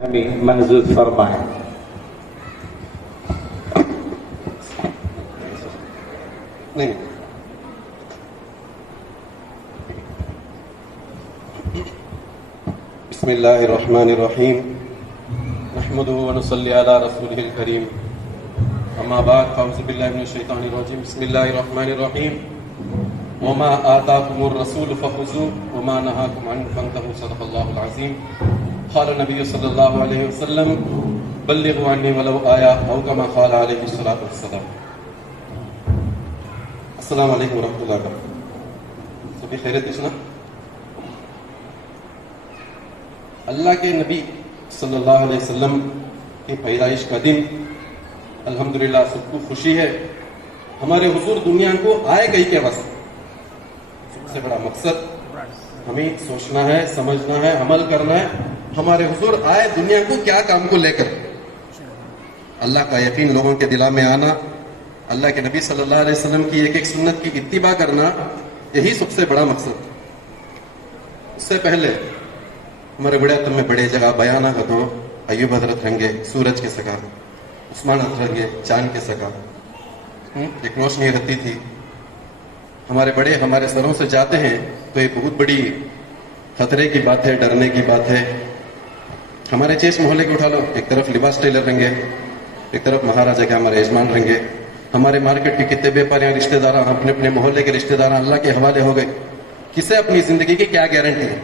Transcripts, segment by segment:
हमें महजूज फरमाए। नहीं, बिस्मिल्लाहिर्रहमानिर्रहीम नहमदुहु व नुसल्ली अला रसूलिहिल करीम अम्मा बाद फ़अऊज़ु बिल्लाहि मिनश शैतानिर रजीम बिस्मिल्लाहिर्रहमानिर्रहीम वमा आताकुमुर रसूल फखुज़ूहु वमा नहाकुम अन्हु फंतहू सदक़ल्लाहुल अज़ीम क़ाल नबी सल्लल्लाहु अलैहि वसल्लम बल्लिगू अन्नी वलौ आया औ कमा क़ाल अलैहि सल्लल्लाहु अलैहि वसल्लम। अस्सलामु अलैकुम व रहमतुल्लाहि व बरकातहू। सभी खैरियत से ना? अल्लाह के नबी सल्लल्लाहु अलैहि वसल्लम की पैदाइश का दिन अल्हम्दुलिल्लाह सबको खुशी है। हमारे हुजूर दुनिया को आए गई के वास्ते सबसे बड़ा मकसद हमें सोचना है, समझना है, अमल करना है। हमारे हुजूर आए दुनिया को क्या काम को लेकर, अल्लाह का यकीन लोगों के दिला में आना, अल्लाह के नबी सल्लल्लाहु अलैहि वसल्लम की एक एक सुन्नत की इत्तिबा करना, यही सबसे बड़ा मकसद। उससे पहले हमारे बड़े आतम में बड़े जगह बयाना का तो अय्यूब हजरत रहेंगे सूरज के सका, उस्मान हजरत रहेंगे चांद के सका, एक रोशनी रहती थी। हमारे बड़े हमारे सरों से जाते हैं तो ये बहुत बड़ी खतरे की बात है, डरने की बात है। हमारे चेस मोहल्ले को उठा लो, एक तरफ लिबास टेलर रहेंगे, एक तरफ महाराजा के हमारे यजमान रहेंगे। हमारे मार्केट के कितने व्यापारी रिश्तेदार अपने अपने मोहल्ले के रिश्तेदार अल्लाह के हवाले हो गए। किसे अपनी जिंदगी की क्या गारंटी है?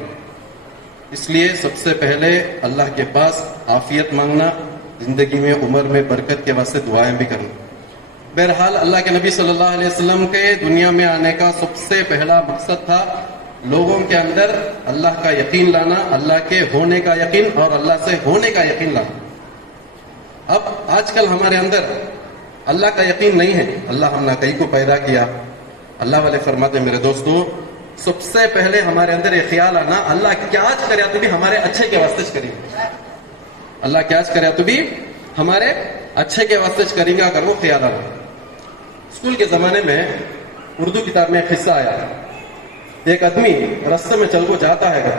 इसलिए सबसे पहले अल्लाह के पास आफियत मांगना, जिंदगी में उम्र में बरकत के वास्ते दुआएं भी करना। बहरहाल अल्लाह के नबी सल्लल्लाहु अलैहि वसल्लम के दुनिया में आने का सबसे पहला मकसद था लोगों के अंदर अल्लाह का यकीन लाना, अल्लाह के होने का यकीन और अल्लाह से होने का यकीन लाना। अब आजकल हमारे अंदर अल्लाह का यकीन नहीं है। अल्लाह हमने कई को पैदा किया। अल्लाह वाले फरमाते मेरे दोस्तों, सबसे पहले हमारे अंदर ये ख्याल आना, अल्लाह क्या करे तो भी हमारे अच्छे के वास्ते करेंगे। अल्लाह क्या करे तो भी हमारे अच्छे के वास्ते करेंगे, अगर वो ख्याल आना। स्कूल के जमाने में उर्दू किताब में एक हिस्सा आया, एक आदमी रास्ते में चल को जाता है,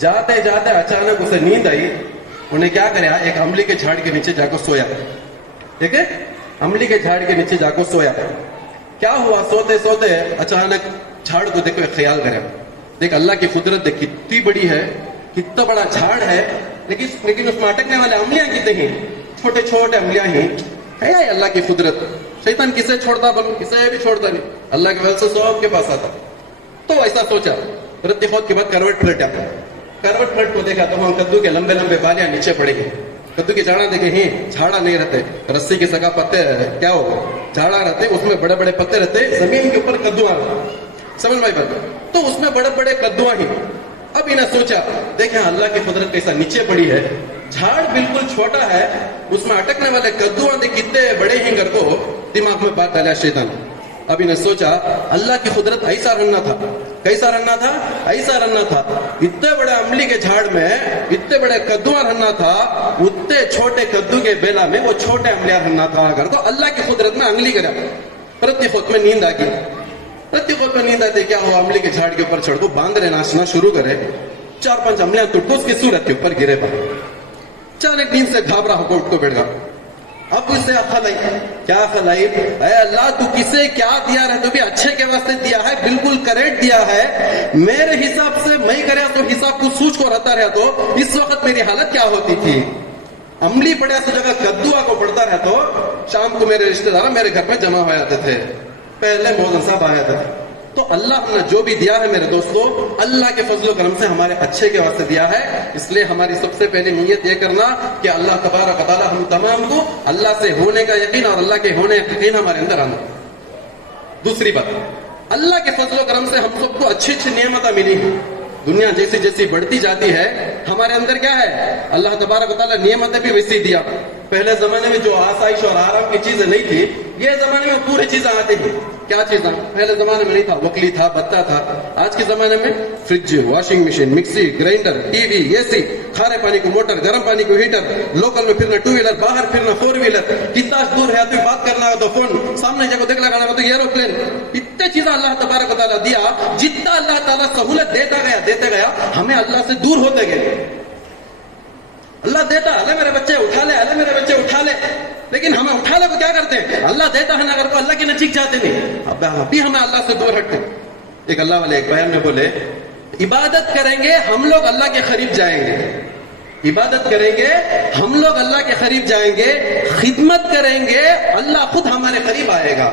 जाते जाते अचानक उसे नींद आई। उन्हें क्या कराया, एक अमली के झाड़ के नीचे जाकर सोया। ठीक है, अमली के झाड़ के नीचे जाकर सोया। क्या हुआ, सोते सोते अचानक झाड़ को देखो, ख्याल करे, देख अल्लाह की कुदरत देख कितनी बड़ी है, कितना बड़ा झाड़ है, लेकिन उसमें अटकने वाले अमलियां कितने हैं, छोटे छोटे अमलियां हैं। है अल्लाह की कुदरत। शैतान किसे छोड़ता, बोलो किसे भी छोड़ता नहीं, अल्लाह के वजह से सब के पास आता। तो ऐसा सोचा, रत्ती खोद के बाद करवट पलटा, करवट पलट को देखा तो वहां कद्दू के लंबे लंबे बालियां नीचे पड़ेगी। कद्दू के झाड़ा देखे ही, झाड़ा नहीं रहते, रस्सी के सगा पत्ते क्या हो, झाड़ा रहते, उसमें बड़े बड़े पत्ते रहते, जमीन के ऊपर कद्दू आ, समझ में बात, तो उसमें बड़े बड़े कद्दुआ ही। अब इन्हें सोचा, देखे अल्लाह की कुदरत कैसा नीचे पड़ी है, झाड़ बिल्कुल छोटा है, उसमें अटकने वाले कद्दुआ दे कितने बड़े ही घर को दिमाग में बात डाला शैतान। अब इन्हें सोचा अल्लाह की कुदरत ऐसा रखना था, कैसा रखना था, ऐसा रखना था, इतने बड़े अमली के झाड़ में इतने बड़े कद्दुआ रखना था, उतने छोटे कद्दू के बेला में वो छोटे अमलिया रखना था। अगर तो अल्लाह की कुदरत में अंगली करा, प्रतिखोद में नींद आ गई। प्रतिखोद में नींद आते क्या हुआ, अमली के झाड़ के ऊपर चढ़ को बांदरे नाचना शुरू करे, 4-5 अमलियां टूट को उसकी सूरत के ऊपर गिरे पड़े। अचानक नींद से घबरा होकर उठ को बैठ गया। अब उससे अखल आई, क्या अखल आई, अल्लाह तू किसे क्या दिया है, तो भी अच्छे के वास्ते दिया है, बिल्कुल करेक्ट दिया है। मेरे हिसाब से मैं करे तो हिसाब को सूझ को रहता रहा तो इस वक्त मेरी हालत क्या होती थी। अमली पड़ा से जगह कद्दुआ को पड़ता रहा तो शाम को मेरे रिश्तेदार मेरे घर में जमा हो जाते थे, पहले मौजन साहब आ जाते थे। तो अल्लाह ने जो भी दिया है मेरे दोस्तों, अल्लाह के फजल करम से हमारे अच्छे के वास्ते दिया है। इसलिए हमारी सबसे पहले नीयत ये करना कि अल्लाह तबारक व तआला हम तमाम को अल्लाह से होने का यकीन और अल्लाह के होने का यकीन हमारे अंदर आना। दूसरी बात, अल्लाह के फजल करम से हम सबको अच्छी अच्छी नियमतें मिली है। दुनिया जैसी जैसी बढ़ती जाती है, हमारे अंदर क्या है, अल्लाह तबारक व तआला नियमतें भी वैसी दिया। पहले जमाने में जो आसाइश और आराम की चीजें नहीं थी, ये जमाने में पूरी चीजें आती थी। क्या चीजें पहले जमाने में नहीं था, वकली था, बत्ता था। आज के जमाने में fridge, washing machine, mixie, grinder, TV, AC, खारे पानी को मोटर, गर्म पानी को हीटर, लोकल में फिरना 2 व्हीलर, बाहर फिरना 4 व्हीलर, कितना दूर है तो बात करना हो तो फोन, सामने जगह देख लगाना हो तो एरोप्लेन, इतने चीजें अल्लाह तबारक व तआला दिया। जितना अल्लाह ताला सहूलत देता गया हमें अल्लाह से दूर होते गए। اللہ دیتا ہے میرے بچے اٹھا لے، اللہ میرے بچے اٹھا لے، لیکن ہمیں اٹھا لے کو کیا کرتے ہیں؟ اللہ دیتا ہے نا اگر کو اللہ کے نزدیک جاتے نہیں، اب ابھی ہمیں اللہ سے دور ہٹتے. ایک اللہ والے ایک بیان میں بولے عبادت کریں گے ہم لوگ اللہ کے قریب جائیں گے، عبادت کریں گے ہم لوگ اللہ کے قریب جائیں گے، خدمت کریں گے اللہ خود ہمارے قریب آئے گا.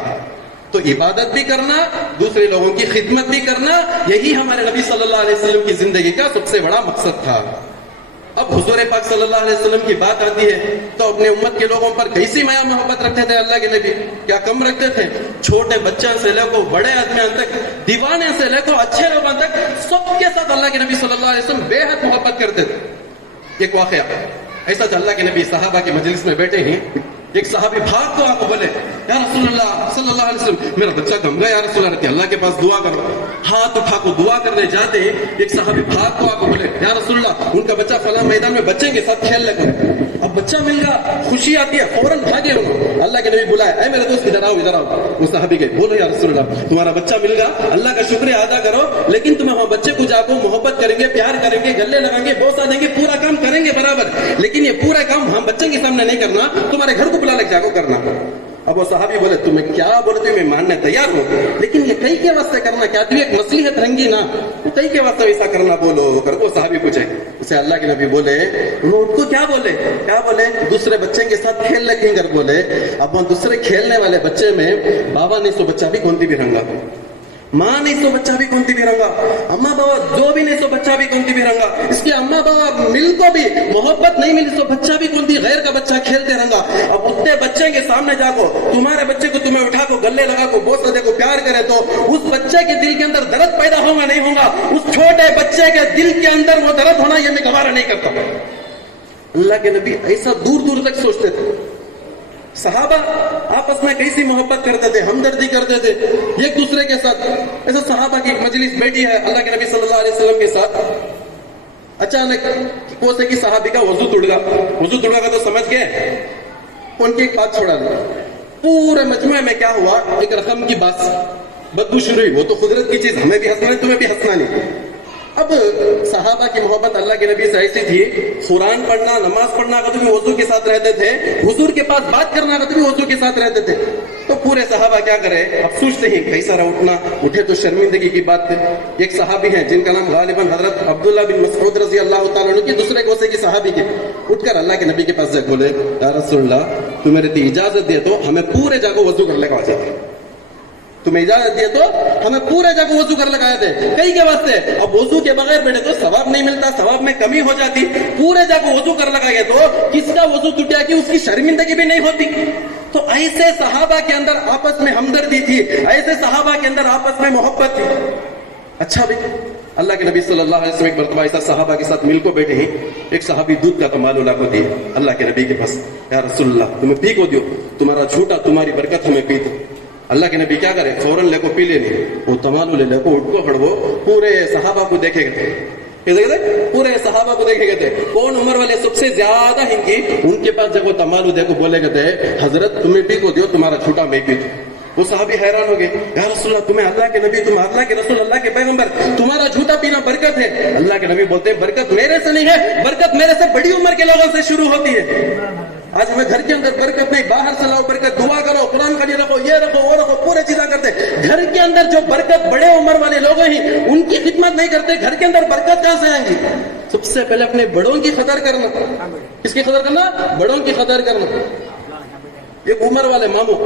تو عبادت بھی کرنا، دوسرے لوگوں کی خدمت بھی کرنا، یہی ہمارے نبی صلی اللہ علیہ وسلم کی زندگی کا سب سے بڑا مقصد تھا. اب حضور پاک صلی اللہ علیہ وسلم کی بات آتی ہے تو اپنے امت کے لوگوں پر کیسی میا محبت رکھتے تھے اللہ کے نبی؟ کیا کم رکھتے تھے؟ چھوٹے بچوں سے لے کو بڑے آدمیوں تک، دیوانے سے لے کو اچھے لوگوں تک، سب کے ساتھ اللہ کے نبی صلی اللہ علیہ وسلم بے حد محبت کرتے تھے. ایک واقعہ ایسا تھا، اللہ کے نبی صحابہ کی مجلس میں بیٹھے ہیں، ایک صحابی بھاگ کو آ کو بولے یا رسول اللہ صلی اللہ علیہ وسلم میرا بچہ گم گیا، یا رسول اللہ اللہ کے پاس دعا کرو. ہاتھ اٹھا کو دعا کرنے جاتے ایک صحابی بھاگ کو آ کو بولے یا رسول اللہ ان کا بچہ فلاں میدان میں بچے کے ساتھ کھیل لے کر. اب بچہ مل گیا، خوشی آتی ہے، فوراً بھاگے انہوں. اللہ کے نبی بلایا اے میرے دوست ادھر آؤ ادھر آؤ. وہ صحابی گئے، بولو یا رسول اللہ تمہارا بچہ مل گیا، اللہ کا شکریہ ادا کرو، لیکن تمہیں وہاں بچے کو جا کو محبت کریں گے، پیار کریں گے، گلے لگائیں گے، بوسہ دیں گے، پورا کام کریں گے برابر، لیکن یہ پورا کام ہم بچے کے سامنے نہیں کرنا، تمہارے گھر کو بلا لے جا کو کرنا. اب وہ صحابی بولے تمہیں کیا بولتے میں ماننے تیار ہوں، لیکن یہ کئی کے واسطے کرنا کیا؟ تو ایک مصلحت رنگی نا، کئی کے واسطے ایسا کرنا بولو کر. وہ صحابی پوچھے اسے اللہ کے نبی بولے وہ ان کو کیا بولے دوسرے بچے کے ساتھ کھیل لگیں کر بولے. اب وہ دوسرے کھیلنے والے بچے میں بابا نہیں سو بچہ بھی کونتی بھی رنگا، ماں نہیں سو بچہ بھی کونتی بھی رنگا، اما بابا جو بھی نہیں سو بچہ بھی کونتی بھی رنگا، اس کے اما بابا مل کو بھی محبت نہیں ملی سو بچہ بھی کونتی غیر کا بچہ کھیلتے رنگا. اب اتنے بچے کے سامنے جا کو تمہارے بچے کو تمہیں اٹھا کو گلے لگا کو بوسہ دے کو پیار کرے تو اس بچے کے دل کے اندر درد پیدا ہوگا نہیں ہوگا؟ اس چھوٹے بچے کے دل کے اندر وہ درد ہونا یہ میں گوارا نہیں کرتا. اللہ کے نبی ایسا دور دور تک سوچتے تھے. صحابہ آپس میں کیسی محبت کرتے تھے، ہمدردی کرتے تھے ایک دوسرے کے ساتھ. ایسا صحابہ کی مجلس بیٹھی ہے اللہ کے نبی صلی اللہ علیہ وسلم کے ساتھ، اچانک کوسے کی صحابی کا وضو ٹوٹ گیا تو سمجھ گئے ان کی ایک بات چھوڑا دی. پورے مجموعے میں کیا ہوا؟ ایک رقم کی بات بدبو شروع ہوئی. وہ تو قدرت کی چیز، ہمیں بھی ہنسنا ہے تمہیں بھی ہنسنا نہیں. اب صحابہ کی محبت اللہ کے نبی سے ایسی تھی، قرآن پڑھنا نماز پڑھنا کا تو بھی وضو کے ساتھ رہتے تھے، حضور کے پاس بات کرنا کا تو بھی وضو کے ساتھ رہتے تھے. تو پورے صحابہ کیا کرے؟ اب سوچتے ہیں کئی سارا اٹھے تو شرمندگی کی بات تھی. ایک صحابی ہیں جن کا نام غالباً حضرت عبداللہ بن مسعود رضی اللہ تعالیٰ عنہ کی، دوسرے کوسے کی صحابی کے، اٹھ کر اللہ کے نبی کے پاس جا بولے یا رسول اللہ تم میرے تی اجازت دے تو ہمیں پورے جا کو وضو کر لے کے آ جاتے، تمہیں اجازت دیے تو ہمیں پورے جگہ وضو کر لگائے تھے. کئی کے واسطے اب وضو کے بغیر بیٹھے تو ثواب نہیں ملتا، ثواب میں کمی ہو جاتی. پورے جگہ وضو کر لگائے تو کس کا وضو ٹوٹیا کہ اس کی شرمندگی بھی نہیں ہوتی. تو ایسے صحابہ کے اندر آپس میں ہمدردی تھی، ایسے صحابہ کے اندر آپس میں محبت تھی. اچھا بھی اللہ کے نبی صلی اللہ علیہ وسلم ایک مرتبہ ایسا صحابہ کے ساتھ مل کو بیٹھے ہیں. ایک صحابی دودھ کا کمال اللہ کو دی اللہ کے نبی کے پاس، یا رسول اللہ تمہیں پی کو دیو، تمہارا جھوٹا تمہاری برکت ہمیں پی دو. اللہ کے نبی کیا کرے؟ فوراً لے کو پی لینے، وہ تمالو لے کو اٹھ کو ہڑو پورے صحابہ کو دیکھے گئے، پورے صحابہ کو دیکھے گئے تھے کون عمر والے سب سے زیادہ ہنگی، ان کے پاس جب وہ تمالو دے کو بولے گئے تھے حضرت تمہیں پی کو دیو، تمہارا جھوٹا میں پی دوں. وہ صحابی حیران ہو گئے، یا رسول اللہ تمہیں اللہ کے نبی، تم اللہ کے رسول، اللہ کے پیغمبر، تمہارا جھوٹا پینا برکت ہے. اللہ کے نبی بولتے ہیں برکت میرے سے نہیں ہے، برکت میرے سے بڑی عمر کے لوگوں سے شروع ہوتی ہے. آج ہمیں گھر کے اندر برکت نہیں، باہر سے لاؤ برکت، دعا کرو، قرآن کا رکھو، یہ رکھو وہ رکھو، پورے چیزیں کرتے. گھر کے اندر جو برکت بڑے عمر والے لوگ ہیں ان کی خدمت نہیں کرتے، گھر کے اندر برکت کہاں سے آئیں گی؟ سب سے پہلے اپنے بڑوں کی قدر کرنا. کس کی قدر کرنا؟ بڑوں کی قدر کرنا. ایک عمر والے ماموں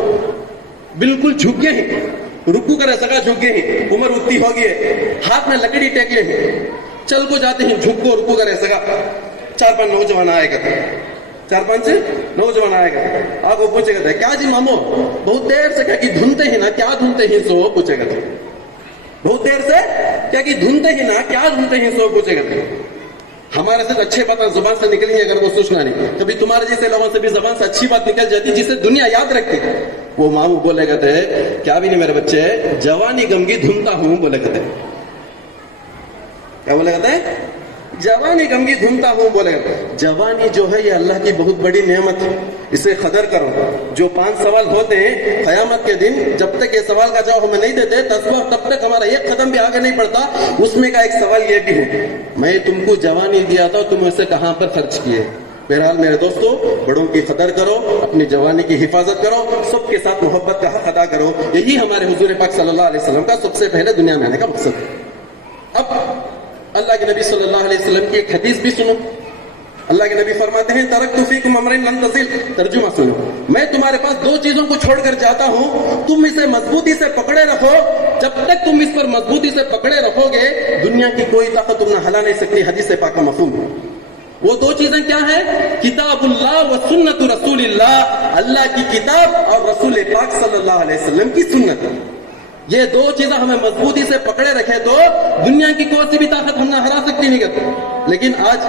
بالکل جھک گئے ہیں، رکو کرے سگا جھک گئے ہیں، عمر اتنی ہو گئی ہے، ہاتھ میں لکڑی ٹیکے ہیں، چل کو جاتے ہیں، جھک کو رکو کرے سگا. 4-5 نوجوان آئے گا، 4-5 سے نوجوان آئے گا، آپ کو پوچھے گا کیا جی مامو بہت دیر سے کیا کہ دھنتے ہیں نا، کیا دھنتے ہیں سو پوچھے گا. بہت دیر سے کیا کہ دھنتے ہیں نا، کیا دھنتے ہیں سو پوچھے گا. ہمارے سے اچھے باتیں زبان سے نکلی ہیں اگر وہ سوچنا نہیں، کبھی تمہارے جیسے لوگوں سے بھی زبان سے اچھی بات نکل جاتی جسے دنیا یاد رکھتی. وہ مامو بولے کہتے کیا بھی نہیں میرے بچے، جوانی غمگی دھنتا ہوں بولے کہتے. کیا بولے کہتے ہیں؟ جوانی غمگی دھنتا ہوں بولے. جوانی جو ہے یہ اللہ کی بہت بڑی نعمت ہے، اسے قدر کرو. جو 5 سوال ہوتے ہیں قیامت کے دن، جب تک یہ سوال کا جواب ہمیں نہیں دیتے تب تک ہمارا ایک قدم بھی آگے نہیں بڑھتا. اس میں کا ایک سوال یہ بھی ہے میں تم کو جوانی دیا تھا تم اسے کہاں پر خرچ کیے؟ بہرحال میرے دوستو، بڑوں کی قدر کرو، اپنی جوانی کی حفاظت کرو، سب کے ساتھ محبت کا حق ادا کرو. یہی ہمارے حضور پاک صلی اللہ علیہ وسلم کا سب سے پہلے دنیا میں آنے کا مقصد ہے. اب اللہ کے نبی صلی اللہ علیہ وسلم کی ایک حدیث بھی سنو. اللہ کے نبی فرماتے ہیں ترکت فیکم امرین لن تزل. ترجمہ سنو، میں تمہارے پاس دو چیزوں کو چھوڑ کر جاتا ہوں، تم اسے مضبوطی سے پکڑے رکھو. جب تک تم اس پر مضبوطی سے پکڑے رکھو گے دنیا کی کوئی طاقت تم نہ ہلا نہیں سکتی. حدیث پاک کا مفہوم ہے. وہ دو چیزیں کیا ہیں؟ کتاب اللہ و سنت رسول اللہ. اللہ کی کتاب اور رسول پاک صلی اللہ علیہ وسلم کی سنت. یہ دو چیزیں ہمیں مضبوطی سے پکڑے رکھے تو دنیا کی کوئی سی بھی طاقت ہم نہ ہرا سکتی نہیں کرتے. لیکن آج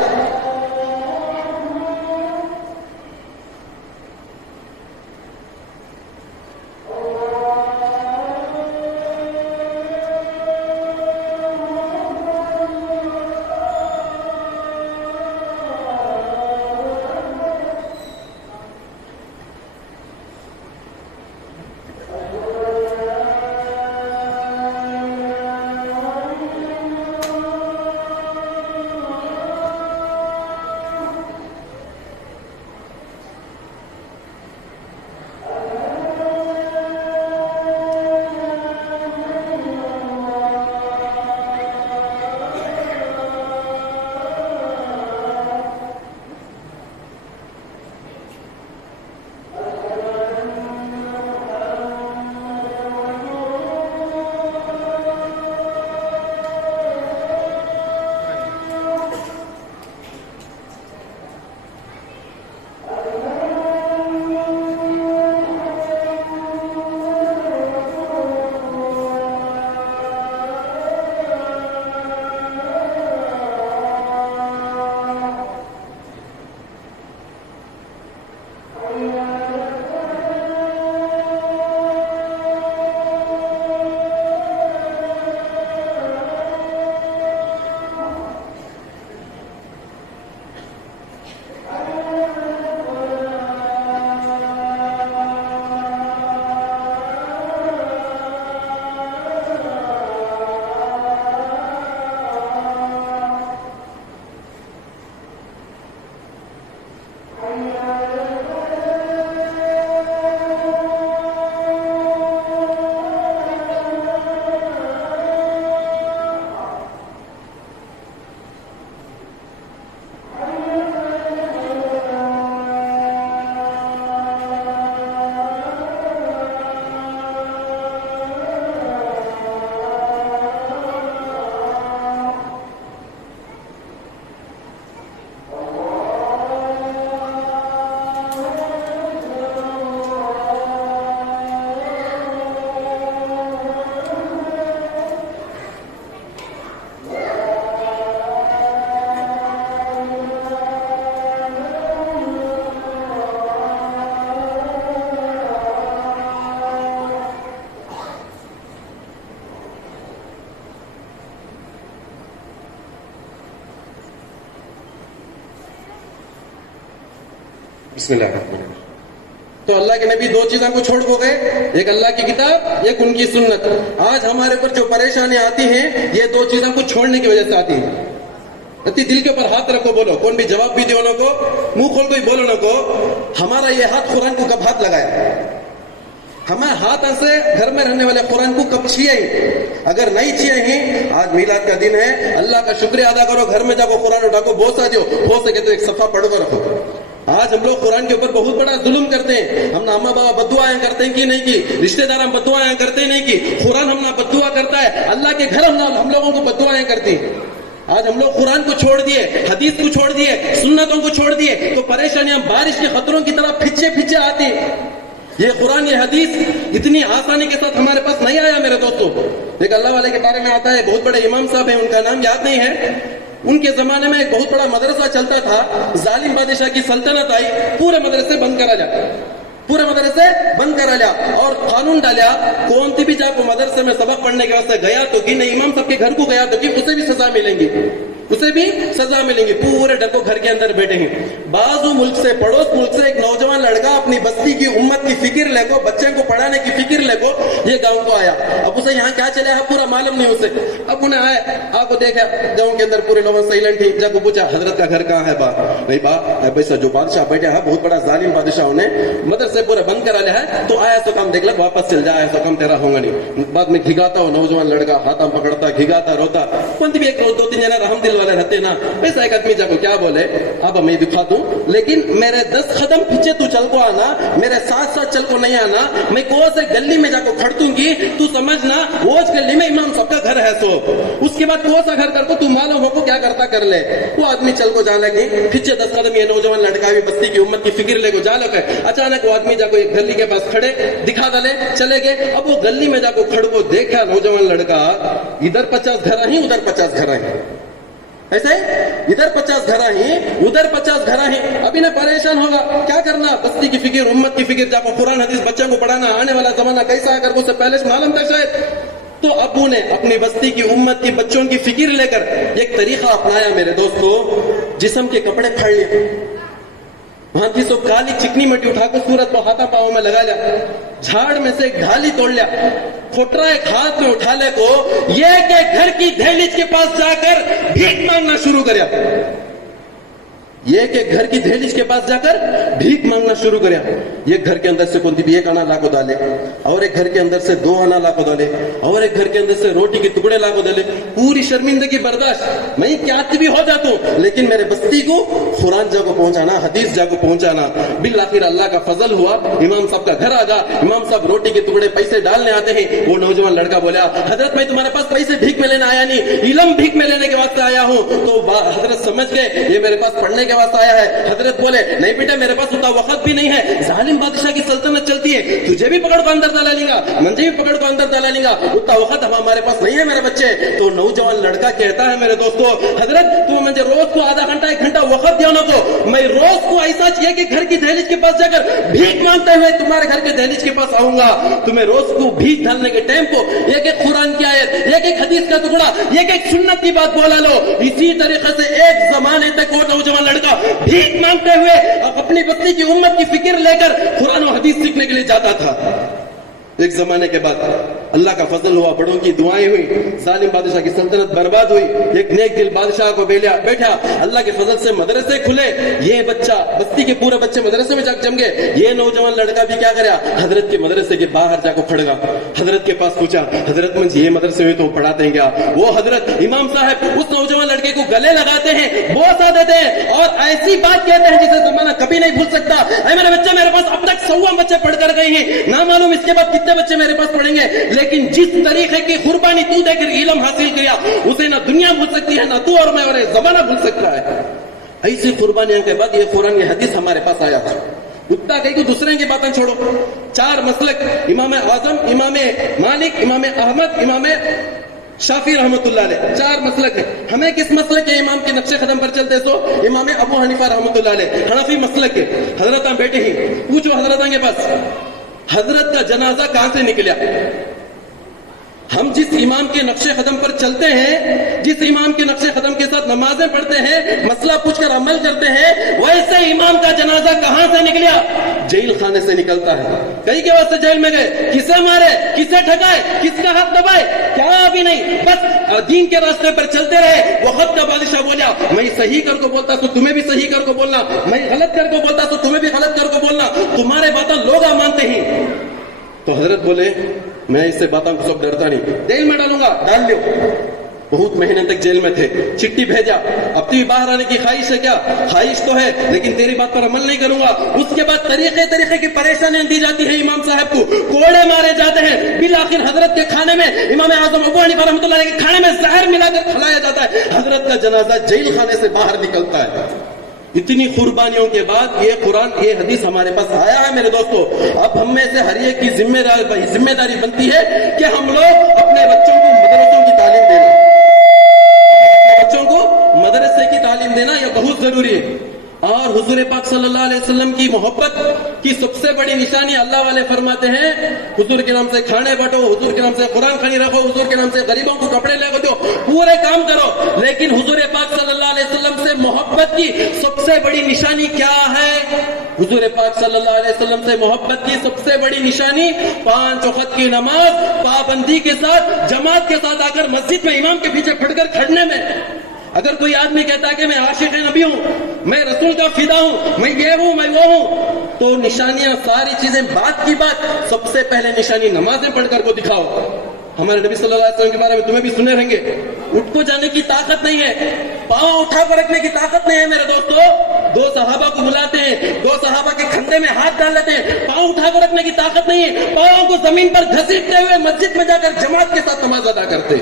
بسم اللہ الرحمن الرحیم. تو اللہ کے نبی دو چیزوں کو چھوڑ ہو گئے، ایک اللہ کی کتاب، ایک ان کی سنت. آج ہمارے پر جو پریشانیاں آتی ہیں یہ دو چیزوں کو چھوڑنے کی وجہ سے آتی ہیں. دل کے اوپر ہاتھ رکھو، بولو، کون بھی جواب بھی دیو نہ کو، منہ کھول کوئی بولو نہ کو. ہمارا یہ ہاتھ قرآن کو کب ہاتھ لگایا؟ ہمارے ہاتھ سے گھر میں رہنے والے قرآن کو کب چھیے ہیں؟ اگر نہیں چھیے ہیں، آج میلاد کا دن ہے، اللہ کا شکریہ ادا کرو. گھر میں جب وہ قرآن اٹھا کو بوسا دو، ہو سکے تو ایک صفحہ پڑھ کر رکھو. آج ہم لوگ قرآن کے اوپر بہت بڑا ظلم کرتے ہیں. ہم نہ اماں بابا بددعائیں کرتے ہیں کہ نہیں کی، رشتہ دار ہم بددعائیں کرتے نہیں کی، قرآن ہم نہ بددعا کرتا ہے، اللہ کے گھر ہم لوگوں کو بددعائیں کرتے ہیں. آج ہم لوگ قرآن کو چھوڑ دیے، حدیث کو چھوڑ دیے، سنتوں کو چھوڑ دیے تو پریشانیاں بارش کے خطروں کی طرح پھچے آتی. یہ قرآن، یہ حدیث اتنی آسانی کے ساتھ ہمارے پاس نہیں آیا میرے دوستوں. ایک اللہ والے کے بارے میں آتا ہے، بہت بڑے امام صاحب ہیں، ان کا نام یاد نہیں ہے. ان کے زمانے میں ایک بہت بڑا مدرسہ چلتا تھا. ظالم بادشاہ کی سلطنت آئی، پورے مدرسے بند کرا لیا اور قانون ڈالیا، کون سی بھی جا کو مدرسے میں سبق پڑھنے کے واسطے گیا تو کہ نہیں، امام صاحب کے گھر کو گیا تو کہ اسے بھی سزا ملیں گی. उसे भी सजा मिलेंगी। पूरे डको घर के अंदर बैठे हैं। बाजू मुल्क से, पड़ोस मुल्क से एक नौजवान लड़का अपनी बस्ती की उम्मत की फिक्र लेको, बच्चे को पढ़ाने की फिक्र लेको ये गांव को आया। अब उसे यहाँ क्या चले है पूरा मालूम नहीं उसे। अब उन्हें आया, आपको देखा गांव के अंदर पूरे लोग साइलेंट थी। जब पूछा हजरत का घर कहाँ है बा? नहीं बा पैसा जो बादशाह बैठा है बहुत बड़ा जालिम बादशाह ने मदरसे पूरा बंद करा लिया है, तो आया सो काम देख लो, वापस चल जाए सो काम तेरा होगा नहीं। बाद में घिगाता हो नौजवान लड़का, हाथ पकड़ता, घिगाता, रोता। कौन भी एक रोज 2-3 जना रहम दिल वाले रहते ना, ऐसा एक आदमी जाको क्या बोले, अब मैं दिखा दूं, लेकिन मेरे 10 कदम पीछे तू चल को आना, मेरे साथ साथ चल को नहीं आना, मैं कौन से गली में जाको खड़ दूंगी, तू समझना वो गली में इमाम साहब का घर है। सो उसके बाद कौन सा घर कर को तू मालूम हो को क्या करता कर ले। वो आदमी चल को जा लगे, पीछे 10 कदम ये नौजवान लड़का भी बस्ती की उम्मत की फिक्र ले को जा लगे। अचानक वो आदमी जाको एक गली के पास खड़े दिखा डाले, चले गए। अब वो गली में जाको खड़ को देखा नौजवान लड़का, इधर 50 घर ही, उधर 50 घर ही, ऐसे इधर 50 घर ही, उधर 50 घर ही। अभी ना परेशान होगा, क्या करना, बस्ती की फिक्र, उम्मत की फिक्र, जाको कुरान हदीस बच्चों को पढ़ाना, आने वाला जमाना कैसा है कर, उससे पहले से मालूम था शायद। तो अबू ने अपनी बस्ती की उम्मत की बच्चों की फिक्र लेकर एक तरीका अपनाया मेरे दोस्तों, जिस्म के कपड़े फाड़ लिए, वहां की सो काली चिकनी मिट्टी उठाकर सूरत को हाथा पाँव में लगा लिया, झाड़ में से एक ढाली तोड़ लिया, खोटरा एक हाथ में उठा ले को ये के घर की दहलीज के पास जाकर भीख मांगना शुरू कर। ये के घर की दहलीज के पास जाकर भीख मांगना शुरू कर। ये घर के अंदर से कौन भी 1 आना लाको डाले, और एक घर के अंदर से 2 आना लाको डाले, और एक घर के अंदर से रोटी के टुकड़े लाको डाले। पूरी शर्मिंदगी बर्दाश्त, मैं क्या भी हो जाता हूं, लेकिन मेरे बस्ती को कुरान जाको पहुंचाना, हदीस जाको पहुंचाना। बिल आखिर अल्लाह का फजल हुआ, इमाम साहब का घर आ जा, इमाम साहब रोटी के टुकड़े पैसे डालने आते हैं। वो नौजवान लड़का बोला, हजरत मैं तुम्हारे पास पैसे भीख में लेने आया नहीं, इलम भीख में लेने के वास्ते आया हूं। तो हजरत समझ गए ये मेरे पास पढ़ने के वास्ते आया है। हजरत बोले नहीं बेटा मेरे पास उतना वक्त भी नहीं है, जालिम बादशाह की सल्तनत चलती है, तुझे भी पकड़ को अंदर डाला लेगा, मुझे भी पकड़ को अंदर डाला लेगा, उतना वक्त हमारे पास नहीं है मेरे बच्चे। तो नौजवान लड़का कहता है मेरे दोस्तों, हजरत तू मुझे रोज को आधा घंटा 1 घंटा वक्त दिया ना, तो मैं रोज को ऐसा चाहिए कि घर की दहलीज के पास जाकर भीख मांगते हुए तुम्हारे घर के दहलीज के पास आऊंगा। तुम्हें रोज को भीख डालने के टाइम को एक कुरान की आयत, एक हदीस का टुकड़ा, एक सुन्नत की बात बोला लो। इसी तरीके से एक जमाने तक वो नौजवान लड़का भीख मांगते हुए अपनी बस्ती की उम्मत की फिक्र लेकर कुरान और हदीस सीखने के लिए जाता था। एक जमाने के बाद अल्लाह का फजल हुआ, बड़ों की दुआएं हुई, जालिम बादशाह की सल्तनत बर्बाद हुई। एक नेक दिल बादशाह को बैठा, अल्लाह के फजल से मदरसे खुले, ये बच्चा बस्ती के पूरे बच्चे मदरसे में जाकर जम गए। ये नौजवान लड़का भी क्या करा, हजरत के मदरसे के बाहर जाकर खड़गा, हजरत के पास पूछा, हजरत मुझे ये मदरसे में तो पढ़ाते हैं क्या? वो हजरत इमाम साहब उस नौजवान लड़के को गले लगाते हैं, बोसा देते हैं और ऐसी बात कहते हैं जिसे जमाना कभी नहीं भूल सकता। मेरे बच्चे मेरे पास अब तक 100 बच्चे पढ़ कर गए हैं, ना मालूम इसके बाद कितने बच्चे मेरे पास पढ़ेंगे, लेकिन जिस तरीके की कुर्बानी तू देकर इल्म हासिल किया उसे ना दुनिया भूल सकती है, ना तू और मैं और जमाना भूल सकता है। ऐसी कुर्बानियों के बाद ये कुरान, ये हदीस हमारे पास आया था। उतना कहीं को दूसरे की बातें छोड़ो, 4 मसलक, इमाम आजम, इमाम मालिक, इमाम अहमद, इमाम शाफी रहमतुल्लाह अलैह, 4 मसलक है। हमें किस मसलक के इमाम के नक्शे कदम पर चलते? सो इमाम अबू हनीफा रहमतुल्लाह अलैह, हनफी मसलक के। हजरत बैठे ही पूछो हजरत के पास, हजरत का जनाजा कहां से निकला? हम जिस इमाम के नक्शे कदम पर चलते हैं, जिस इमाम के नक्शे कदम के साथ नमाजें पढ़ते हैं, मसला पूछकर अमल करते हैं, वैसे इमाम का जनाजा कहां से निकला? जेल खाने से निकलता है। कई के वास्ते जेल में गए, किसे मारे, किसे ठगाए, किसका हाथ दबाए, क्या भी नहीं, बस दीन के रास्ते पर चलते रहे। वक्त का बादशाह बोला, मैं सही कर को बोलता तो तुम्हें भी सही कर को बोलना, मैं गलत कर को बोलता तो तुम्हें भी गलत कर को बोलना, तुम्हारे बातें लोग मानते हैं। तो हजरत बोले, मैं इससे बातों को सब डरता नहीं, जेल में डालूंगा, डाल लो। बहुत महीने तक जेल में थे, चिट्ठी भेजा, अब भी बाहर आने की ख्वाहिश है क्या? ख्वाहिश तो है, लेकिन तेरी बात पर अमल नहीं करूंगा। उसके बाद तरीके की परेशानियां दी जाती है इमाम साहब को, कोड़े मारे जाते हैं। बिल आखिर हजरत के खाने में, इमाम आजम अबू हनीफा रहमतुल्लाह अलैह के खाने में जहर मिलाकर खिलाया जाता है। हजरत का जनाजा जेल खाने से बाहर निकलता है। इतनी कुर्बानियों के बाद ये कुरान, ये हदीस हमारे पास आया है मेरे दोस्तों। अब हम में से हर एक की जिम्मेदारी बनती है कि हम लोग अपने बच्चों को मदरसों की तालीम देना, बच्चों को मदरसे की तालीम देना यह बहुत जरूरी है। اور حضور پاک صلی اللہ علیہ وسلم کی محبت کی سب سے بڑی نشانی اللہ والے فرماتے ہیں حضور کے نام سے کھانے بانٹو، حضور کے نام سے قرآن خوانی رکھو، حضور کے نام سے غریبوں کو کپڑے لے کے دو، پورے کام کرو. لیکن حضور پاک صلی اللہ علیہ وسلم سے محبت کی سب سے بڑی نشانی کیا ہے؟ حضور پاک صلی اللہ علیہ وسلم سے محبت کی سب سے بڑی نشانی 5 وقت کی نماز پابندی کے ساتھ جماعت کے ساتھ آ کر مسجد میں امام کے پیچھے پڑھ کر کھڑنے میں. اگر کوئی آدمی کہتا ہے کہ میں عاشق نبی ہوں، میں رسول کا فدا ہوں، میں یہ ہوں، میں وہ ہوں، تو نشانیاں ساری چیزیں بات کی بات، سب سے پہلے نشانی نمازیں پڑھ کر کو دکھاؤ. ہمارے نبی صلی اللہ علیہ وسلم کے بارے میں تمہیں بھی سنے رہیں گے، اٹھ کو جانے کی طاقت نہیں ہے، پاؤں اٹھا کر رکھنے کی طاقت نہیں ہے. میرے دوستو 2 صحابہ کو بلاتے ہیں، 2 صحابہ کے کندھے میں ہاتھ ڈال لیتے ہیں، پاؤں اٹھا کر رکھنے کی طاقت نہیں ہے، پاؤں کو زمین پر گھسیٹتے ہوئے مسجد میں جا کر جماعت کے ساتھ نماز ادا کرتے.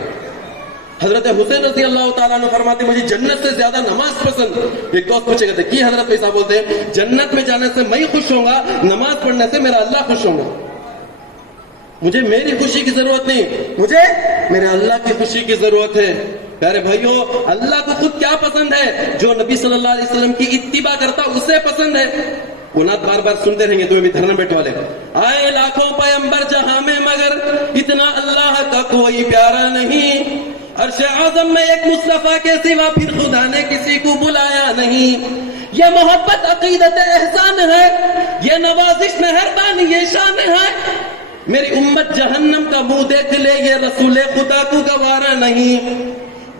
حضرت حسین رضی اللہ تعالیٰ عنہ فرماتے مجھے جنت سے زیادہ نماز پسند. ایک دوست پوچھے گا کہ حضرت پیسہ بولتے ہیں جنت میں جانے سے میں خوش ہوں گا، نماز پڑھنے سے میرا اللہ خوش ہوں گا. مجھے میری خوشی کی ضرورت نہیں، مجھے میرے اللہ کی خوشی کی ضرورت ہے. پیارے بھائیو، اللہ کو خود کیا پسند ہے؟ جو نبی صلی اللہ علیہ وسلم کی اتباع کرتا اسے پسند ہے. وہ نعت بار بار سنتے رہیں گے، تمہیں بھی دھرنا بیٹھے والے. آئے لاکھوں پیغمبر جہاں میں مگر اتنا اللہ کا کوئی پیارا نہیں. عرش اعظم میں ایک مصطفیٰ کے سوا پھر خدا نے کسی کو بلایا نہیں. یہ محبت عقیدت احسان ہے، یہ نوازش مہربانی یہ شان ہے. میری امت جہنم کا منہ دیکھ لے، یہ رسول خدا کو گوارا نہیں.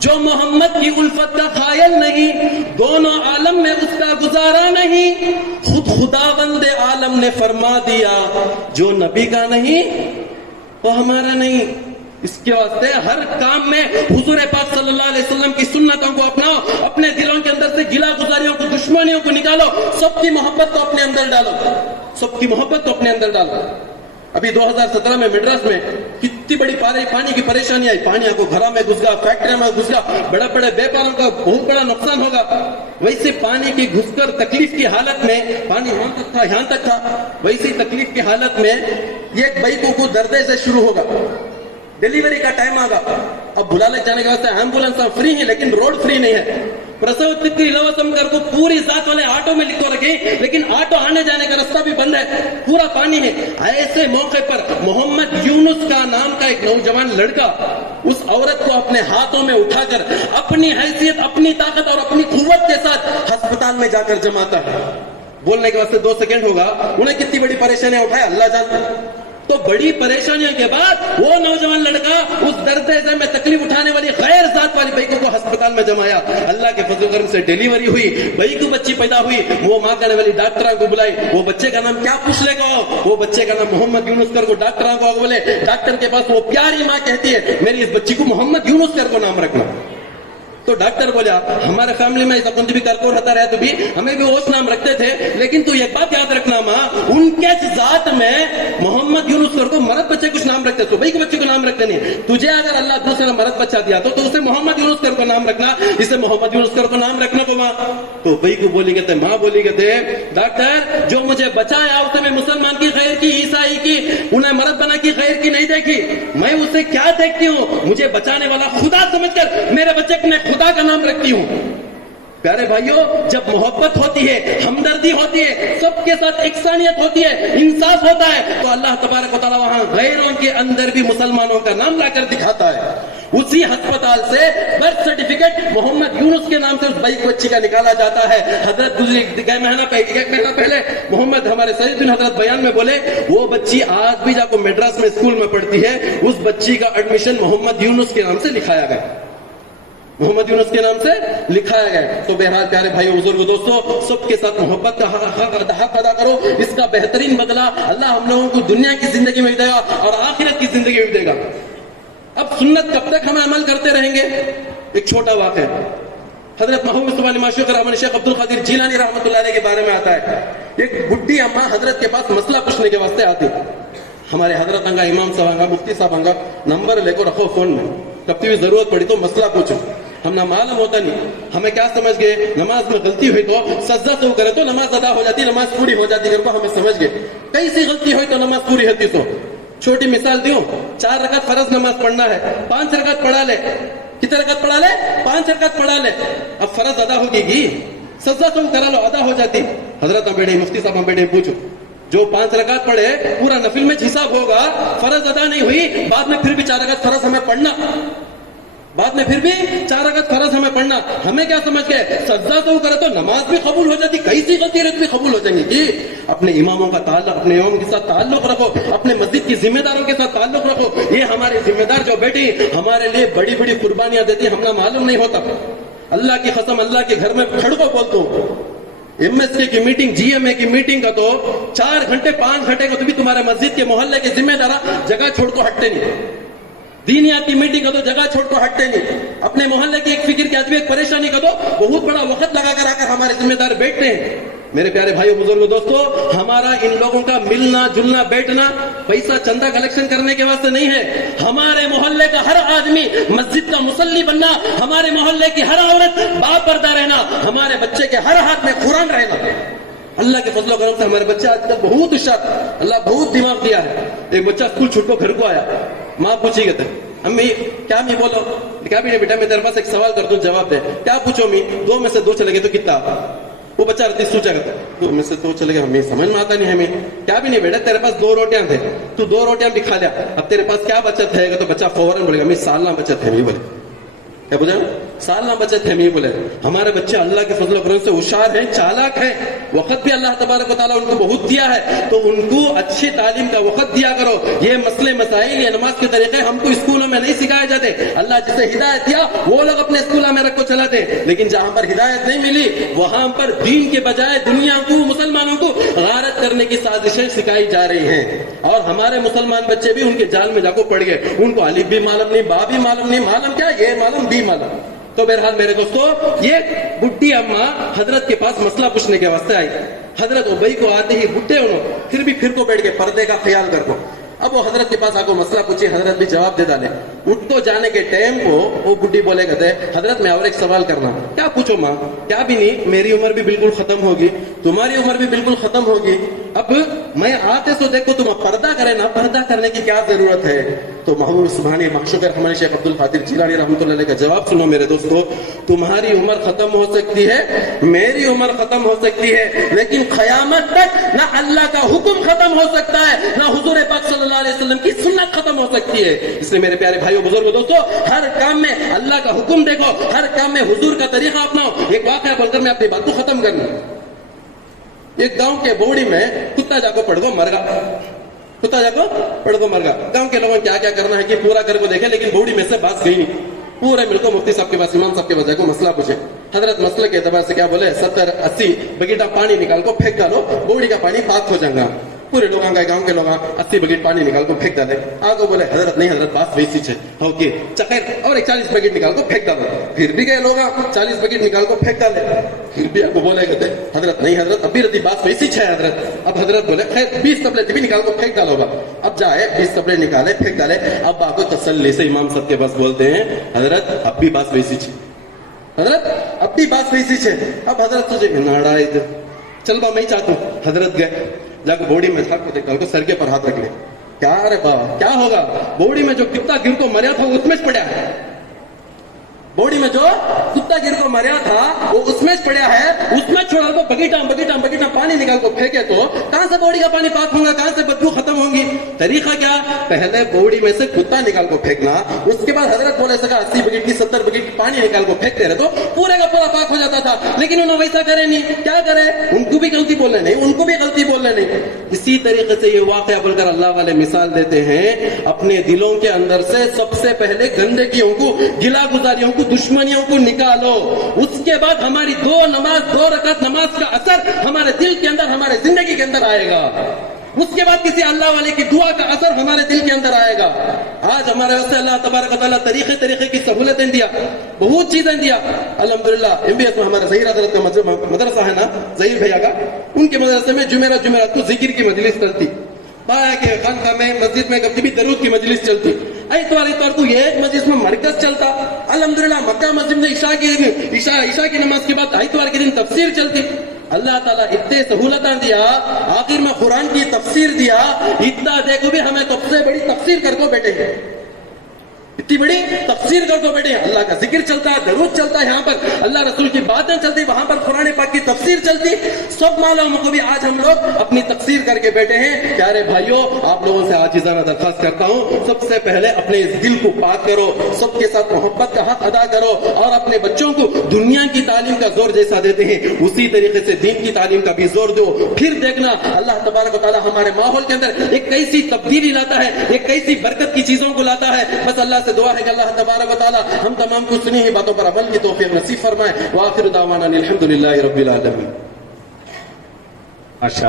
جو محمد کی الفت کا قائل نہیں، دونوں عالم میں اس کا گزارا نہیں. خود خدا بند عالم نے فرما دیا جو نبی کا نہیں وہ ہمارا نہیں. اس کے واسطے ہر کام میں حضور پاک صلی اللہ علیہ وسلم کی سنتوں کو اپناؤ، اپنے دلوں کے اندر سے گلا گزاریوں کو، دشمنیوں کو نکالو، سب کی محبت کو اپنے اندر ڈالو، سب کی محبت کو اپنے اندر ڈالو. ابھی 2017 میں مڈراس میں کتنی بڑی پانی کی پریشانی آئی، پانی کو گھروں میں گھس گیا، فیکٹریوں میں گھس گیا، بڑے بڑے بیپاروں کا بہت بڑا نقصان ہوگا. ویسے پانی کی گھس کر تکلیف کی حالت میں، پانی وہاں تک تھا یہاں تک تھا، ویسی تکلیف کی حالت میں ایک بھائی کو دردے سے شروع ہوگا، ڈیلیوری کا ٹائم آگا. اب بلالے جانے کے واسطے ایمبولینس فری ہے لیکن روڈ فری نہیں ہے. پرسو کی لوسم کر کو پوری ذات والے آٹو میں لکھ کر رکھے، لیکن آٹو آنے جانے کا راستہ بھی بند ہے، پورا پانی ہے. ایسے موقع پر محمد یونس کا نام کا ایک نوجوان لڑکا اس عورت کو اپنے ہاتھوں میں اٹھا کر اپنی حیثیت، اپنی طاقت اور اپنی قوت کے ساتھ ہسپتال میں جا کر جماتا ہے. بولنے کے واسطے 2 سیکنڈ ہوگا، انہیں کتنی بڑی پریشانیاں اٹھائے اللہ جانتا. تو بڑی پریشانیوں کے بعد وہ نوجوان لڑکا اس درد میں تکلیف اٹھانے والی غیر ذات والی بھائی کو ہسپتال میں جمایا. اللہ کے فضل و کرم سے ڈیلیوری ہوئی، بھائی کو بچی پیدا ہوئی. وہ ماں کرنے والی ڈاکٹر کو بلائی، وہ بچے کا نام کیا پوچھ لے گا؟ وہ بچے کا نام محمد یونس کر کو ڈاکٹر کو بولے. ڈاکٹر کے پاس وہ پیاری ماں کہتی ہے میری اس بچی کو محمد یونس کر کو نام رکھنا. تو ڈاکٹر بولا ہمارے فیملی میں ایسا کچھ بھی کر کو رہتا رہے تو بھی ہمیں بھی وہ نام رکھتے تھے، لیکن تو ایک بات یاد رکھنا ماں، ان کے ذات میں محمد یونس کر کو مرد بچے کچھ نام رکھتے، صبح کے بچے کو نام رکھتے نہیں. تجھے اگر اللہ دوسرا مرد بچہ دیا تو اسے محمد یونس کر کو نام رکھنا، اسے محمد یونس کر کو نام رکھنا کو ماں. تو بھائی کو بولی کہتے، ماں بولی کہتے ڈاکٹر جو مجھے بچایا اسے میں مسلمان کی خیر کی، عیسائی کی، انہیں مرد بنا کی خیر کی نہیں دیکھی، میں اسے کیا دیکھتی ہوں؟ مجھے بچانے والا خدا سمجھ کر میرے بچے نے خدا کا نام رکھتی ہوں. پیارے بھائیوں، جب محبت ہوتی ہے، ہمدردی ہوتی ہے، سب کے ساتھ یکسانیت ہوتی ہے، انصاف ہوتا ہے، تو اللہ تبارک و تعالیٰ وہاں غیروں کے اندر بھی مسلمانوں کا نام لا کر دکھاتا ہے. اسی ہسپتال سے برتھ سرٹیفکیٹ محمد یونس کے نام سے اس بھائی کو بچی کا نکالا جاتا ہے. حضرت گزری ایک مہینہ پہلے محمد ہمارے سید بن حضرت بیان میں بولے وہ بچی آج بھی جا کو مڈراس میں اسکول میں پڑھتی ہے، اس بچی کا ایڈمیشن محمد یونس کے نام سے لکھایا گیا، محمد یونس کے نام سے لکھایا گیا. تو بہرحال پیارے بھائی بزرگ دوستو، سب کے ساتھ محبت کا حق ادا کرو. اس کا بہترین بدلہ اللہ ہم لوگوں کو دنیا کی زندگی میں دے گا اور آخرت کی زندگی میں دے گا. اب سنت کب تک ہم عمل کرتے رہیں گے؟ ایک چھوٹا واقعہ حضرت محمد مصطفیٰ علی معشوق رحمن شیخ عبد القادر جیلانی رحمۃ اللہ علیہ کے بارے میں آتا ہے. ایک بڈھی اماں حضرت کے پاس مسئلہ پوچھنے کے واسطے آتی. ہمارے حضرت آنگا، امام صاحب آنگا، مفتی صاحب آنگا، نمبر لے کو رکھو فون میں، کب بھی ضرورت پڑی تو مسئلہ پوچھو. ہم نہ معلوم ہوتا نہیں، ہمیں کیا سمجھ گئے نماز میں غلطی ہوئی تو سجدہ سے کرے تو نماز ادا ہو جاتی، نماز پوری ہو جاتی کر کو ہمیں سمجھ گئے. کئی سی غلطی ہوئی تو نماز پوری ہوتی. سو چھوٹی مثال دیوں، 4 رکعت فرض نماز پڑھنا ہے، 5 رکعت پڑھا لے. کتنے رکعت پڑھا لے؟ 5 رکعت پڑھا لے. اب فرض ادا ہوگی گی، सज्जा तो करा लो, अदा हो जाती। हजरत बेटे मुफ्ती साहब बेटे पूछो, जो 5 रकात पढ़े पूरा नफिल में हिसाब होगा, फर्ज अदा नहीं हुई, बाद में फिर भी 4 रकात फर्ज हमें पढ़ना, बाद में फिर भी 4 रकात फर्ज हमें पढ़ना। हमें क्या समझ गए, सज्जा तो करे तो नमाज भी कबूल हो जाती, कैसी गलती भी कबूल हो जाएंगी। कि अपने इमामों का ताल्लुक, अपने इमामों के साथ ताल्लुक रखो, अपने मस्जिद की जिम्मेदारों के साथ ताल्लुक रखो। ये हमारे जिम्मेदार जो बेटी हमारे लिए बड़ी बड़ी कुर्बानियां देती, हमें मालूम नहीं होता। अल्लाह की कसम, अल्लाह के घर में खड़को बोलता हूं, एमएसके की मीटिंग, जीएमए की मीटिंग का तो 4 घंटे 5 घंटे का तो भी तुम्हारे मस्जिद के मोहल्ले के जिम्मेदार जगह छोड़ को हटते नहीं। दीनियात की मीटिंग का तो जगह छोड़ को हटते नहीं। अपने मोहल्ले की एक फिक्र की आदमी, एक परेशानी का तो बहुत बड़ा वक्त लगाकर आकर हमारे जिम्मेदार बैठते हैं। मेरे प्यारे भाइयों बुजुर्गों दोस्तों, हमारा इन लोगों का मिलना जुलना बैठना पैसा चंदा कलेक्शन करने के वास्ते नहीं है। हमारे मोहल्ले का हर आदमी मस्जिद का मुसल्ली बनना, हमारे मोहल्ले की हर औरत बापर्दा रहना, हमारे बच्चे के हर हाथ में कुरान रहना। अल्लाह के फजल करम से हमारे बच्चे आजकल बहुत होशियार, अल्लाह बहुत दिमाग दिया है। एक बच्चा स्कूल छूट को घर को आया, माँ पूछी गए थे, अम्मी क्या मी बोलो, क्या भी नहीं बेटा, मैं तेरे पास एक सवाल कर दूं, जवाब दे। क्या पूछो मी, 2 में से 2 चले गए तो कितना? वो बच्चा रहती सोचा करता, 2 में से 2 चले गए, हमें समझ में आता नहीं हमें। क्या भी नहीं बेटा, तेरे पास 2 रोटियां थे, तू 2 रोटियां भी खा लिया, अब तेरे पास क्या बचत है? तो बच्चा फौरन बोलेगा, मैं सालना बचत है। बोले क्या बोले, सालना बचत है। मैं बोले हमारे बच्चे अल्लाह के फजल करम से होशियार हैं, चालाक हैं, वक्त भी अल्लाह तबारक व तआला उनको बहुत दिया है, तो उनको अच्छी तालीम का वक्त दिया करो। ये मसले मसाइल, ये नमाज के तरीके हमको स्कूलों में नहीं सिखाए जाते। अल्लाह जिसे हिदायत दिया वो लोग अपने स्कूलों में रख को चलाते, लेकिन जहां पर हिदायत नहीं मिली वहां पर दीन के बजाय दुनिया को, मुसलमानों को गारत करने की साजिशें सिखाई जा रही हैं। और हमारे मुसलमान बच्चे भी उनके जाल में जाकर पड़ गए, उनको अलिफ भी मालूम नहीं, बा भी मालूम नहीं, मालूम क्या ये मालूम भी मालूम। तो बहरहाल मेरे दोस्तों, ये बुढ़ी अम्मा हजरत के पास मसला पूछने के वास्ते आई। हजरत उबई को आते ही बुढ़े उन्होंने फिर भी फिर को बैठ के पर्दे का ख्याल कर को। अब वो हजरत के पास आको मसला पूछे, हजरत भी जवाब दे डाले। उठ तो जाने के टाइम को वो बुढ़ी बोले कहते, हजरत मैं और एक सवाल करना। क्या पूछो माँ? क्या भी नहीं, मेरी उम्र भी बिल्कुल खत्म होगी, तुम्हारी उम्र भी बिल्कुल खत्म होगी, अब मैं आते सो देखो तुम पर्दा करे ना, पर्दा करने की क्या जरूरत है? तो महबूब सुभानी मखशूकर हमारे शेख अब्दुल कादिर जिलानी रहमतुल्लाह अलैह का जवाब सुनो मेरे दोस्तों। तुम्हारी उम्र खत्म हो सकती है, मेरी उम्र खत्म हो सकती है, लेकिन क़यामत तक ना अल्लाह का हुक्म खत्म हो सकता है, ना हुजूर पाक सल्लल्लाहु अलैहि वसल्लम की सुन्नत खत्म हो सकती है। इसलिए मेरे प्यारे भाइयों बुजुर्गों दोस्तों, हर काम में अल्लाह का हुक्म देखो, हर काम में हुजूर का तरीका अपनाओ। एक वाक़या बोलकर मैं अपनी बात को खत्म करना। एक गांव के बोड़ी में कुत्ता जाको पड़गो मर गया, कुत्ता जाको पड़गो मर गया। गांव के लोगों को क्या क्या करना है कि पूरा घर को देखे, लेकिन बोड़ी में से बात गई नहीं। पूरे मिलकर मुफ्ती साहब के पास, इमाम साहब के पास जाको मसला पूछे। हजरत मसले के एतबार से क्या बोले, 70-80 बगीटा पानी निकाल को फेंक डालो, बोड़ी का पानी पाक हो जाएगा। पूरे लोग गए, गांव के लोग 80 बकेट पानी निकाल को फेंक डाले। आगे बोले हजरत नहीं हजरत, बात वैसी है, ओके चकर और 40 बकेट निकाल को फेंक डालो। फिर भी गए लोग 40 बकेट निकाल को फेंक डाले, फिर भी आपको बोले कहते हजरत नहीं हजरत, अभी रती बात वैसी है हजरत। अब हजरत बोले खैर 20 तबले भी निकाल को फेंक डालो। अब जाए 20 तबले निकाले फेंक डाले। अब आपको तसल्ली से इमाम साहब के पास बोलते हैं, हजरत अब भी बात वैसी है, हजरत अब भी बात वैसी है। अब हजरत सोचे नाड़ा इधर चल बा मैं चाहता हूँ। हजरत गए, जाकर बोड़ी में था को देखा, उनको सर के पर हाथ रख ले। क्या रे बाबा क्या होगा? बोड़ी में जो कुत्ता गिर को मरिया था वो उसमें पड़ा है, बोड़ी में जो कुत्ता गिर को मरिया था वो उसमें पड़ा है, उसमें छोड़ा तो बगीटा बगीटा बगीटा पानी निकाल को फेंके तो कहां से बोड़ी का पानी पाक होगा, कहां से बदबू खत्म होगी? तरीका क्या? पहले बोड़ी में से कुत्ता निकाल को फेंकना, उसके बाद हजरत बोले सका 80 बगीट की 70 बगीट पानी निकाल को फेंकते रहे तो पूरे का पूरा पाक हो जाता था। लेकिन उन्होंने वैसा करे नहीं। क्या करे? उनको भी गलती बोलने नहीं, उनको भी गलती बोलने नहीं। इसी तरीके से ये वाकया बोलकर अल्लाह वाले मिसाल देते हैं, अपने दिलों के अंदर से सबसे पहले गंदगियों को, गिला गुजारियों को, दुश्मनियों को निकालो। उसके बाद हमारी 2 रकात नमाज का असर हमारे दिल के अंदर, हमारे जिंदगी के अंदर आएगा। उसके बाद किसी अल्लाह वाले की दुआ का असर हमारे दिल के अंदर आएगा। आज हमारे वास्ते अल्लाह तबारक व तआला तरीके की सहूलतें दिया, बहुत चीजें दिया अल्हम्दुलिल्लाह। एमबीएस में हमारा ज़हीर हजरत का मदरसा है ना, ज़हीर भैया का, उनके मदरसे में जुमेरात को जिक्र की मजलिस चलती, बाया के खानका में मस्जिद में कभी भी दरूद की मजलिस चलती। इतवार को ये एक मस्जिद में मरकज चलता अल्हम्दुलिल्लाह। मक्का मस्जिद में ईशा की नमाज के बाद इतवार के दिन तफसीर चलती। अल्लाह ताला इतने सहूलत दिया, आखिर में कुरान की तफसीर दिया। इतना देखो भी हमें सबसे बड़ी तफसीर कर को बैठे हैं। इतनी बड़ी तफसीर कर दो बेटे, अल्लाह का जिक्र चलता है, दरूद चलता है, यहाँ पर अल्लाह रसूल की बातें चलती, वहां पर कुरान पाक की तफसीर चलती, सब मालूम को भी आज हम लोग अपनी तफसीर करके बैठे हैं। प्यारे भाइयों, आप लोगों से आजिज़ाना दरख्वास्त करता हूँ, सबसे पहले अपने इस दिल को पाक करो, सबके साथ मोहब्बत का हक अदा करो, और अपने बच्चों को दुनिया की तालीम का जोर जैसा देते हैं उसी तरीके से दीन की तालीम का भी जोर दो। फिर देखना अल्लाह तबारक व तआला हमारे माहौल के अंदर एक कैसी तब्दीली लाता है, एक कैसी बरकत की चीजों को लाता है। बस अल्लाह से दुआ है कि अल्लाह तबारक व तआला हम तमाम को सुनी हुई बातों पर अमल की तौफीक नसीब फरमाए। व आखिर दावाना अनिल हम्दुलिल्लाहि रब्बिल आलमीन। माशा